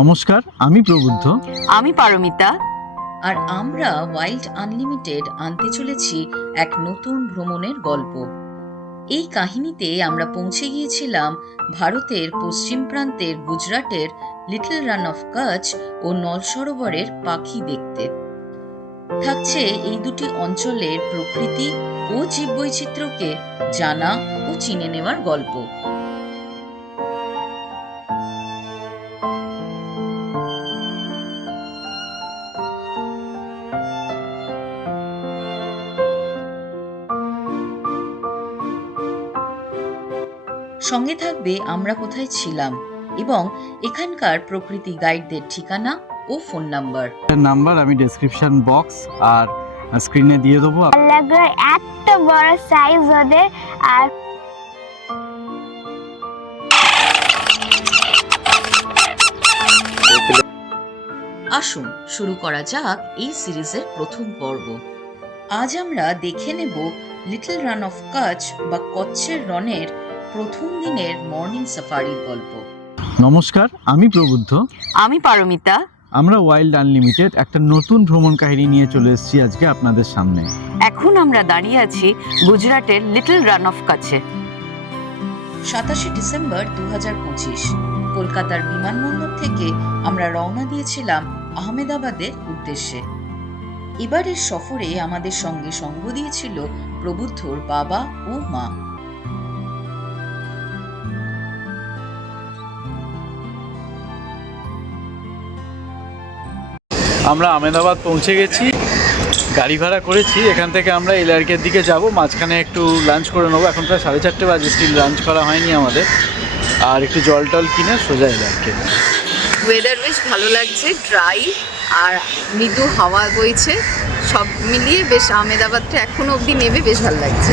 নমস্কার, আমি প্রবুদ্ধ। আমি পারমিতা। আর আমরা ওয়াইল্ড আনলিমিটেড আনতে চলেছি এক নতুন ভ্রমণের গল্প। এই কাহিনীতে আমরা পৌঁছে গিয়েছিলাম ভারতের পশ্চিম প্রান্তের গুজরাটের লিটল রান অফ কচ্ছ ও নল সরোবরের পাখি দেখতে। থাকছে এই দুটি অঞ্চলের প্রকৃতি ও জীববৈচিত্র্যকে জানা ও চিনে নেওয়ার গল্প। সঙ্গে থাকবে আমরা কোথায় ছিলাম এবং এখানকার প্রকৃতি গাইডদের ঠিকানা ও ফোন নাম্বার আমি ডেসক্রিপশন বক্স আর স্ক্রিনে দিয়ে দেবো। এত বড় সাইজ ওদের। আর আসুন শুরু করা যাক এই সিরিজের প্রথম পর্ব। আজ আমরা দেখে নেব লিটল রান অফ কচ্ছ বা কচ্ছের রনের প্রথম দিনের মর্নিং সাফারির গল্প। নমস্কার, আমি প্রবুদ্ধ। আমি পারমিতা। আমরা ওয়াইল্ড আনলিমিটেড একটা নতুন ভ্রমণ কাহিনী নিয়ে চলে এসেছি আজকে আপনাদের সামনে। এখন আমরা দাঁড়িয়ে আছি গুজরাটের লিটল রান অফ কচ্ছে। 27 ডিসেম্বর 2025 কলকাতার বিমানবন্দর থেকে আমরা রওনা দিয়েছিলাম আহমেদাবাদের উদ্দেশ্যে। এবারের সফরে আমাদের সঙ্গে সঙ্গ দিয়েছিল প্রবুদ্ধর বাবা ও মা। আমরা আহমেদাবাদ পৌঁছে গেছি, গাড়ি ভাড়া করেছি। এখান থেকে আমরা এলআরকের দিকে যাব, মাঝখানে একটু লাঞ্চ করে নেবো। এখন প্রায় 4:30 বাজে, স্টিল লাঞ্চ করা হয়নি আমাদের। আর একটু জল টল কিনে সোজা এলআরকে। ওয়েদার বেশ ভালো লাগছে, ড্রাই আর মৃদু হাওয়া বইছে, সব মিলিয়ে বেশ আহমেদাবাদটা এখনো অবধি নেবে বেশ ভালো লাগছে।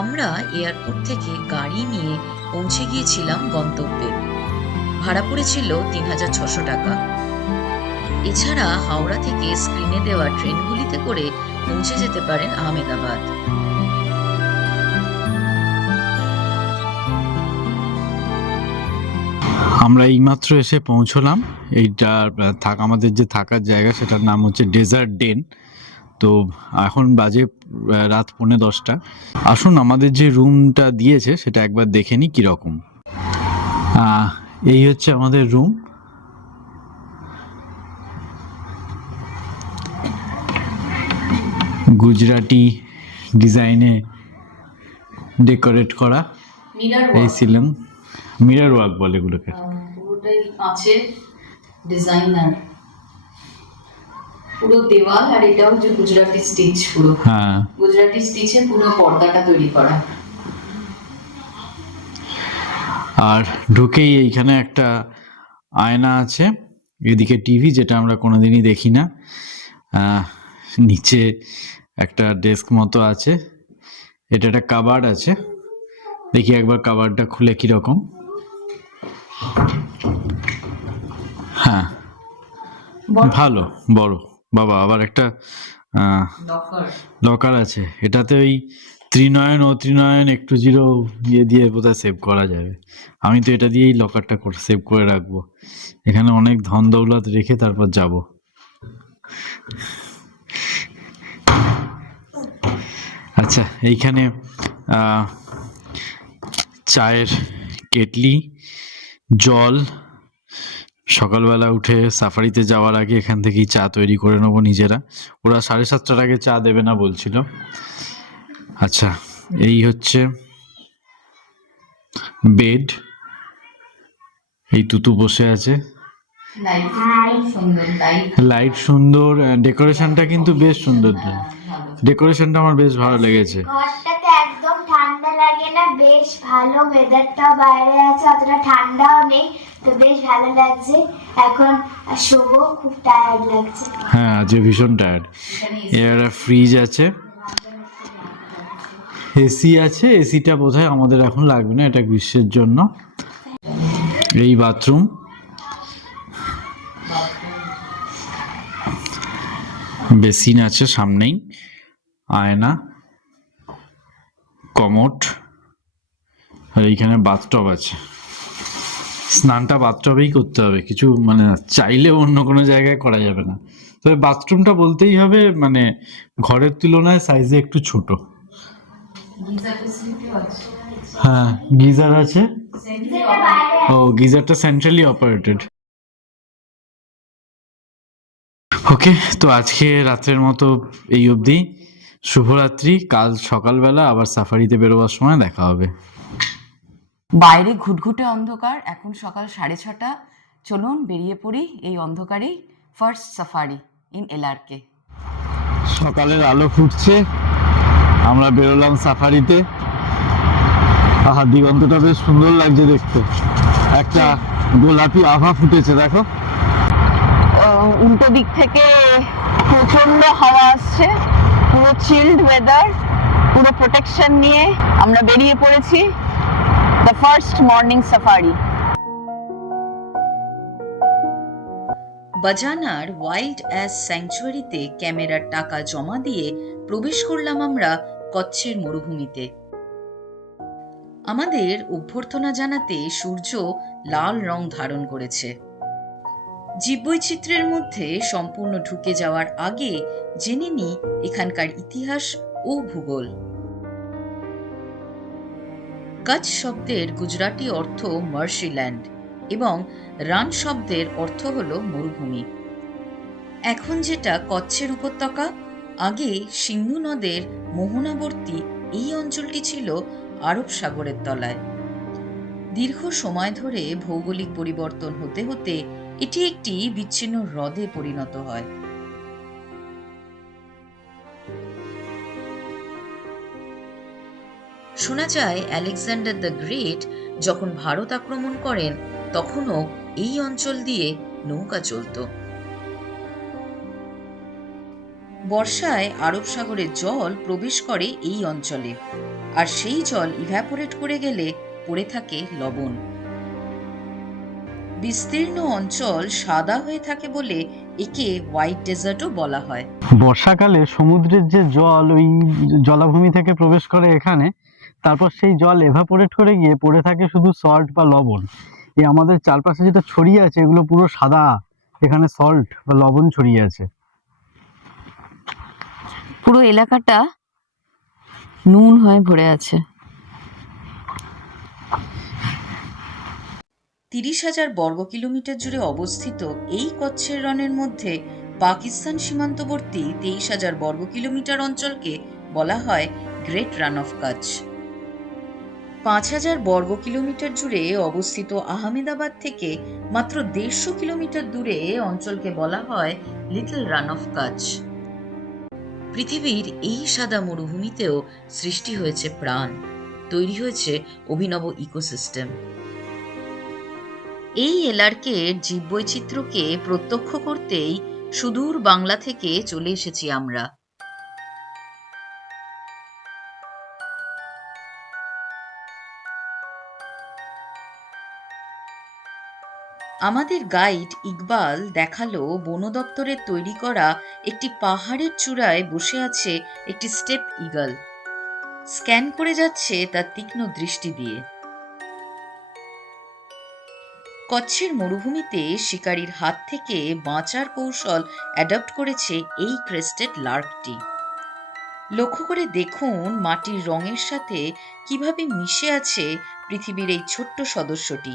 আমরা এয়ারপোর্ট থেকে গাড়ি নিয়ে পৌঁছে গিয়েছিলাম গন্তব্যে। ভাড়া পড়েছিল 3600 টাকা। এছাড়া হাওড়া থেকে স্ক্রিনে দেওয়া ট্রেনগুলিতে করে পৌঁছে যেতে পারেন আহমেদাবাদ। আমরা এইমাত্র এসে পৌঁছলাম। এইটা আমাদের যে থাকার জায়গা, সেটার নাম হচ্ছে ডেজার্ট ডেন। তো এখন বাজে রাত 10:45। আসুন আমাদের যে রুমটা দিয়েছে সেটা একবার দেখে নিই কীরকম। এই হচ্ছে আমাদের রুম। গুজরাটি ডিজাইনে ডেকোরেট করা। এই ছিলাম মিরর ওয়ার্ক বলে এগুলোকে। পুরোটাই কাঁচের ডিজাইনার, পুরো দেওয়াল। আর এটা হচ্ছে গুজরাটি স্টিচ, পুরো গুজরাটি স্টিচে পুরো পর্দাটা তৈরি করা। আর ঢুকেই এইখানে একটা আয়না আছে, এদিকে টিভি, যেটা আমরা কোনোদিনই দেখি না। নিচে একটা ডেস্ক মতো আছে, এটা একটা কাবার্ড আছে। দেখি একবার কাবার্ডটা খুলে কিরকম। হ্যাঁ, ভালো বড়। বাবা, আবার একটা লকার আছে। এটাতে ওই ত্রিনয়ন ও ত্রিনয়ন একটু জিরো দিয়ে বোধহয় সেভ করা যাবে। আমি তো এটা দিয়েই লকারটা সেভ করে রাখবো। এখানে অনেক ধন দৌলত রেখে তারপর যাব। আচ্ছা, এইখানে চায়ের কেটলি, জল। সকালবেলা উঠে সাফারিতে যাওয়ার আগে এখান থেকেই চা তৈরি করে নেবো নিজেরা। ওরা 7:30টার আগে চা দেবে না বলছিল। আচ্ছা, এই হচ্ছে বেড। এই তুতু বসে আছে। লাইট সুন্দর, ডেকোরেশনটা কিন্তু বেশ সুন্দর। ডেকোরেশনটা আমার বেশ ভালো লেগেছে। ঘরটাতে একদম ঠান্ডা লাগে না, বেশ ভালো। ওয়েদারটাও বাইরে আছে, অতটা ঠান্ডাও নেই, তো বেশ ভালো লাগছে। এখন শোবো, খুব টায়ার্ড লাগছে। হ্যাঁ, আজকে ভীষণ টায়ার্ড। এর ফ্রিজ আছে, এসি আছে। এসিটা বোধহয় আমাদের এখন লাগবে না, এটা গ্রীষ্মের জন্য। এই বাথরুম, বেসিন আছে সামনেই, আয়না, কমোড, আর এইখানে বাথটব আছে। স্নানটা বাথটবেই করতে হবে, কিছু মানে চাইলে অন্য কোনো জায়গায় করা যাবে না। তবে বাথরুমটা বলতেই হবে মানে ঘরের তুলনায় সাইজে একটু ছোট। হ্যাঁ, গিজার আছে। যেটা বাইরে ও, গিজারটা সেন্ট্রালি অপারেটেড। ওকে, তো আজকে রাত্রের মতো এই অবধি। শুভরাত্রি। কাল সকালবেলা আবার সাফারিতে বেরোবার সময় দেখা হবে। বাইরে ঘুটঘুটে অন্ধকার, এখন সকাল 6:30। চলুন বেরিয়ে পড়ি এই অন্ধকারেই। First safari in LRK. সকালের আলো ফুটছে, আমরা বেরোলাম সাফারিতে। আহা, দিগন্তটা বেশ সুন্দর লাগছে দেখতে, একটা গোলাপি আভা ফুটেছে দেখো। উল্টো দিক থেকে প্রচন্ড হাওয়া আসছে, পুরো চিল্ড ওয়েদার, পুরো প্রোটেকশন নিয়ে আমরা বেরিয়ে পড়েছি the first morning safari. Bajana wild ass স্যাংচুয়ারিতে ক্যামেরার টাকা জমা দিয়ে প্রবেশ করলাম আমরা কচ্ছের মরুভূমিতে। আমাদের অভ্যর্থনা জানাতে সূর্য লাল রং ধারণ করেছে। জীববৈচিত্র্যের মধ্যে সম্পূর্ণ ঢুকে যাওয়ার আগে জেনে নিই এখানকার ইতিহাস ও ভূগোল। কচ্ছ শব্দের গুজরাটি অর্থ মার্শিল্যান্ড এবং রান শব্দের অর্থ হল মরুভূমি। এখন যেটা কচ্ছের উপত্যকা, আগে সিন্ধু নদের মোহনাবর্তী এই অঞ্চলটি ছিল আরব সাগরের তলায়। দীর্ঘ সময় ধরে ভৌগোলিক পরিবর্তন হতে হতে এটি একটি বিচ্ছিন্ন হ্রদে পরিণত হয়। শোনা যায় আলেকজান্ডার দ্য গ্রেট যখন ভারত আক্রমণ করেন তখনও এই অঞ্চল দিয়ে নৌকা চলত। বর্ষায় আরব সাগরের জল প্রবেশ করে এই অঞ্চলে, আর সেই জল ইভ্যাপোরেট করে গেলে পড়ে থাকে লবণ। বিস্তীর্ণ অঞ্চল সাদা হয়ে থাকে বলে একে হোয়াইট ডেজার্টও বলা হয়। বর্ষাকালে সমুদ্রের যে জল ওই জলাভূমি থেকে প্রবেশ করে এখানে, তারপর সেই জল এভাপোরেট করে গিয়ে পড়ে থাকে শুধু সল্ট বা লবণ। এই আমাদের চারপাশে যেটা ছড়িয়ে আছে এগুলো পুরো সাদা, এখানে সল্ট বা লবণ ছড়িয়ে আছে। পুরো এলাকাটা নুন হয়ে ভরে আছে। 30,000 বর্গ কিলোমিটার জুড়ে অবস্থিত এই কচ্ছের রণের মধ্যে পাকিস্তান সীমান্তবর্তী 23,000 বর্গ কিলোমিটার অঞ্চলকে বলা হয় গ্রেট রান অফ কচ্ছ। 5,000 বর্গ কিলোমিটার জুড়ে অবস্থিত আহমেদাবাদ থেকে মাত্র 150 কিলোমিটার দূরে অঞ্চলকে বলা হয় লিটল রান অফ কচ্ছ। পৃথিবীর এই সাদা মরুভূমিতেও সৃষ্টি হয়েছে প্রাণ, তৈরি হয়েছে অভিনব ইকোসিস্টেম। এই এলআরকের জীববৈচিত্র্যকে প্রত্যক্ষ করতেই সুদূর বাংলা থেকে চলে এসেছি আমরা। আমাদের গাইড ইকবাল দেখালো বন দপ্তরের তৈরি করা একটি পাহাড়ের চূড়ায় বসে আছে একটি স্টেপ ঈগল। স্ক্যান করে যাচ্ছে তার তীক্ষ্ণ দৃষ্টি দিয়ে। কচ্ছের মরুভূমিতে শিকারীর হাত থেকে বাঁচার কৌশল অ্যাডপ্ট করেছে এই ক্রেস্টেড লার্কটি। লক্ষ্য করে দেখুন মাটির রঙের সাথে কিভাবে মিশে আছে পৃথিবীর এই ছোট্ট সদস্যটি,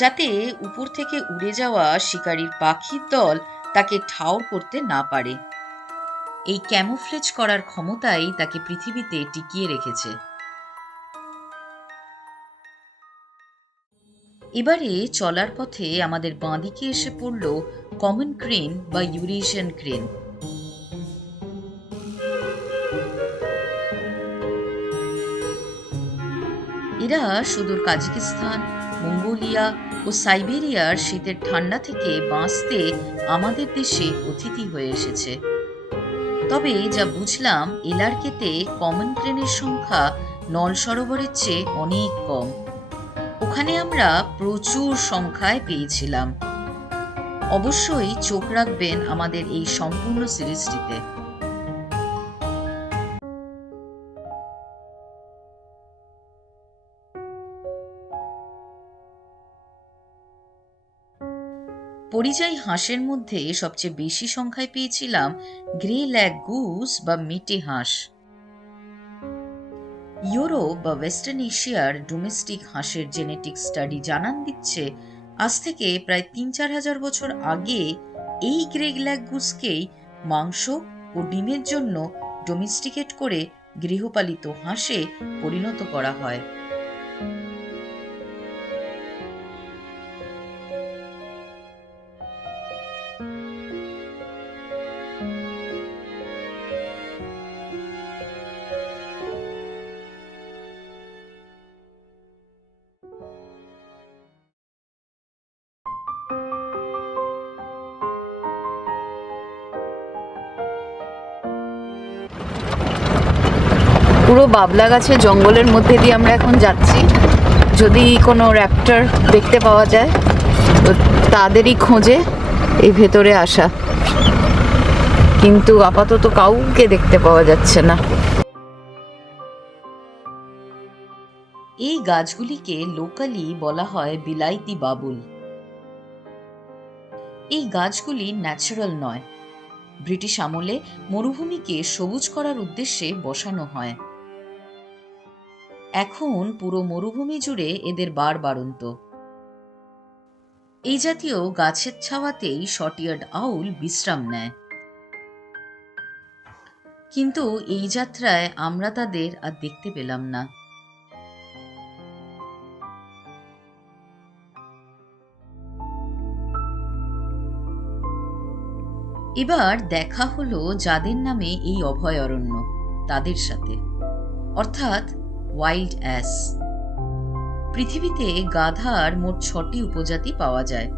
যাতে উপর থেকে উড়ে যাওয়া শিকারীর পাখির দল তাকে ঠাউর করতে না পারে। এই ক্যামোফ্লেজ করার ক্ষমতাই তাকে পৃথিবীতে টিকিয়ে রেখেছে। এবারে চলার পথে আমাদের বাঁদিকে এসে পড়ল কমন ক্রেন বা ইউরেশিয়ান ক্রেন। এরা সুদূর কাজাকিস্তান, মঙ্গোলিয়া ও সাইবেরিয়ার শীতের ঠান্ডা থেকে বাঁচতে আমাদের দেশে অতিথি হয়ে এসেছে। তবে যা বুঝলাম এলআরকেতে কমন ক্রেনের সংখ্যা নল সরোবরের চেয়ে অনেক কম। ওখানে আমরা প্রচুর সংখ্যায় পেয়েছিলাম। অবশ্যই চোখ রাখবেন আমাদের এই সম্পূর্ণ সিরিজটিতে। পরিযায়ী হাঁসের মধ্যে সবচেয়ে বেশি সংখ্যায় পেয়েছিলাম গ্রে ল্যাগ গুস বা মেটে হাঁস। ইউরোপ বা ওয়েস্টার্ন এশিয়ার ডোমেস্টিক হাঁসের জেনেটিক স্টাডি জানান দিচ্ছে আজ থেকে প্রায় ৩-৪ হাজার বছর আগে এই গ্রে ল্যাগ গুসকেই মাংস ও ডিমের জন্য ডোমেস্টিকেট করে গৃহপালিত হাঁসে পরিণত করা হয়। পুরো বাবলা গাছের জঙ্গলের মধ্যে দিয়ে আমরা এখন যাচ্ছি। যদি কোনো র্যাপ্টর দেখতে পাওয়া যায় তো তাদেরই খোঁজে এই ভেতরে আসা, কিন্তু আপাতত কাউকে দেখতে পাওয়া যাচ্ছে না। এই গাছগুলিকে লোকালি বলা হয় বিলাইতি বাবুল। এই গাছগুলি ন্যাচারাল নয়, ব্রিটিশ আমলে মরুভূমিকে সবুজ করার উদ্দেশ্যে বসানো হয়। এখন পুরো মরুভূমি জুড়ে এদের বাড়ন্ত। এই জাতীয় গাছের ছাওয়াতেই শর্ট-ইয়ার্ড আউল বিশ্রাম নেয়। কিন্তু এই যাত্রায় আমরা তাদের আর দেখতে পেলাম না। এবার দেখা হলো যাদের নামে এই অভয়ারণ্য, তাদের সাথে, অর্থাৎ ওয়াইল্ড অ্যাস। পৃথিবীতে গাধার মোট 6টি উপজাতি পাওয়া যায়।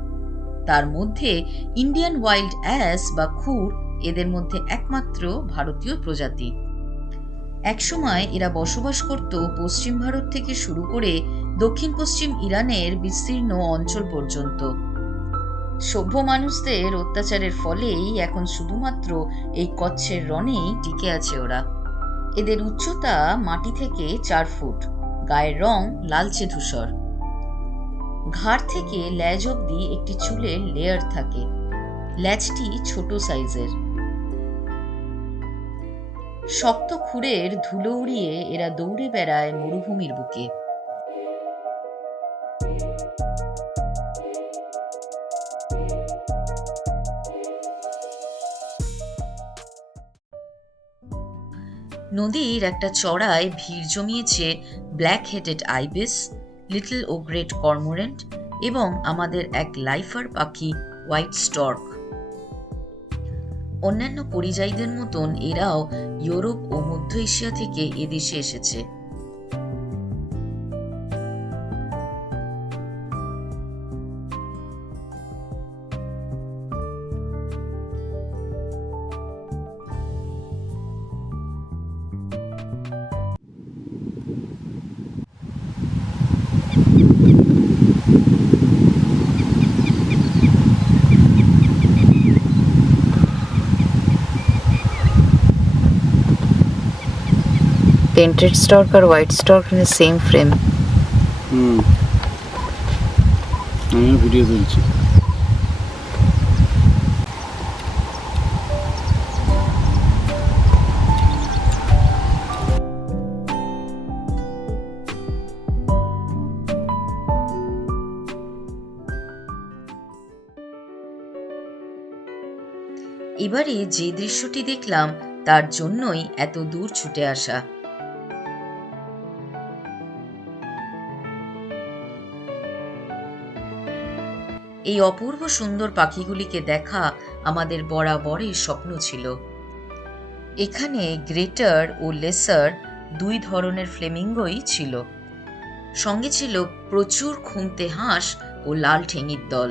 তার মধ্যে ইন্ডিয়ান ওয়াইল্ড অ্যাস বা খুর এদের মধ্যে একমাত্র ভারতীয় প্রজাতি। একসময় এরা বসবাস করত পশ্চিম ভারত থেকে শুরু করে দক্ষিণ পশ্চিম ইরানের বিস্তীর্ণ অঞ্চল পর্যন্ত। সভ্য মানুষদের অত্যাচারের ফলেই এখন শুধুমাত্র এই কচ্ছের রনেই টিকে আছে ওরা। এদের উচ্চতা মাটি থেকে 4 ফুট, গায়ের রং লালচে ধূসর। ঘাড় থেকে লেজ অবধি একটি চুলের লেয়ার থাকে, লেজটি ছোট সাইজের। শক্ত খুরের ধুলো উড়িয়ে এরা দৌড়ে বেড়ায় মরুভূমির বুকে। নদীর একটা চড়ায় ভিড় জমিয়েছে ব্ল্যাক হেডেড আইবিস, লিটল ও গ্রেট কর্মোরেন্ট এবং আমাদের এক লাইফার পাখি হোয়াইট স্টর্ক। অন্যান্য পরিযায়ীদের মতন এরাও ইউরোপ ও মধ্য এশিয়া থেকে এদেশে এসেছে। Painted stork or white stork in the same frame. আমিও ভিডিও তুলছি। এবারে যে দৃশ্যটি দেখলাম তার জন্যই এত দূর ছুটে আসা। এই অপূর্ব সুন্দর পাখিগুলিকে দেখা আমাদের বরাবরই স্বপ্ন ছিল। এখানে গ্রেটার ও লেসার 2 ধরনের ফ্লেমিঙ্গোই ছিল, সঙ্গে ছিল প্রচুর খুন্তে হাঁস ও লাল ঠেঙির দল।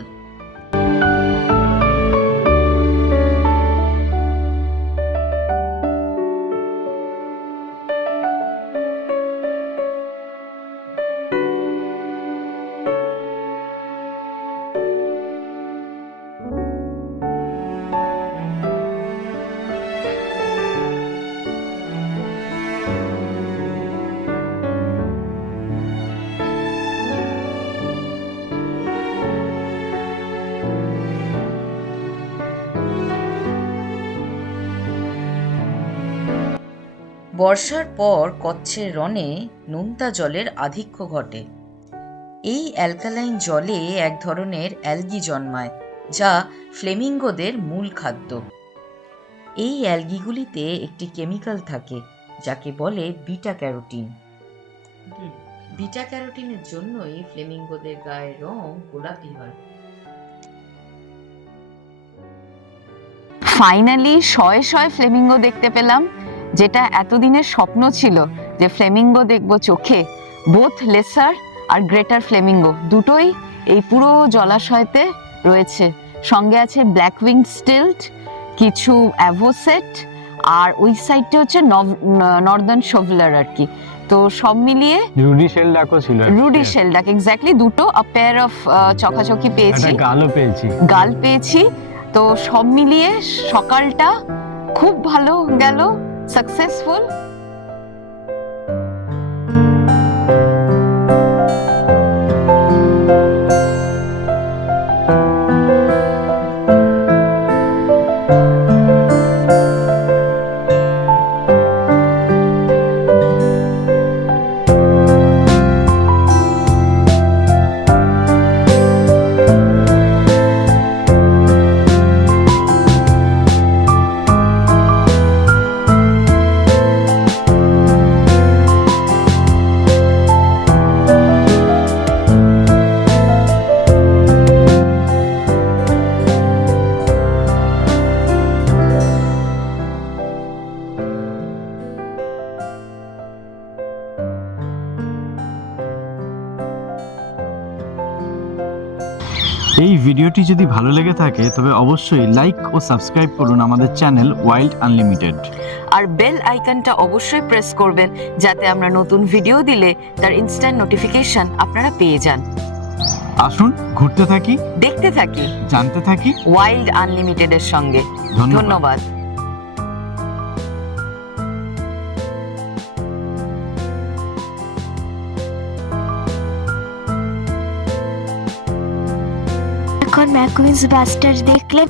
বর্ষার পর কচ্ছের রণে নোনতা জলের আধিক্য ঘটে। এই অ্যালকালাইন জলে এক ধরনের অ্যালগি জন্মায়, যা ফ্লেমিঙ্গোদের মূল খাদ্য। এই অ্যালগিগুলিতে একটি কেমিক্যাল থাকে যাকে বলে বিটা ক্যারোটিন। বিটা ক্যারোটিনের জন্যই ফ্লেমিঙ্গোদের গায়ের রং গোলাপি হয়। ফাইনালি শয়ে শয়ে ফ্লেমিঙ্গো দেখতে পেলাম, যেটা এতদিনের স্বপ্ন ছিল যে ফ্লেমিঙ্গো দেখবো চোখে। বোথ লেসার আর গ্রেটার ফ্লেমিঙ্গো দুটোই এই পুরো জলাশয়তে রয়েছে। সঙ্গে আছে ব্ল্যাক উইং স্টিল্ট, কিছু অ্যাভোসেট, আর ওই সাইডটা হচ্ছে নর্দার্ন শোভলার আর কি। তো সব মিলিয়ে রুডি শেলডাকও ছিল, রুডি শেলডাক এক্স্যাক্টলি, দুটো আ পেয়ার অফ চকাচকি পেয়েছি, গালও পেয়েছি। গাল পেয়েছি। তো সব মিলিয়ে সকালটা খুব ভালো গেল, সাকসেসফুল। এই ভিডিওটি যদি ভালো লেগে থাকে তবে অবশ্যই লাইক ও সাবস্ক্রাইব করুন আমাদের চ্যানেল ওয়াইল্ড আনলিমিটেড। আর বেল আইকনটা অবশ্যই প্রেস করবেন যাতে আমরা নতুন ভিডিও দিলে তার ইনস্ট্যান্ট নোটিফিকেশন আপনারা পেয়ে যান। আসুন ঘুরতে থাকি, দেখতে থাকি জানতে থাকি ওয়াইল্ড আনলিমিটেডের সঙ্গে। ধন্যবাদ। এখন ম্যাকুইন্স বাস্টার দেখলে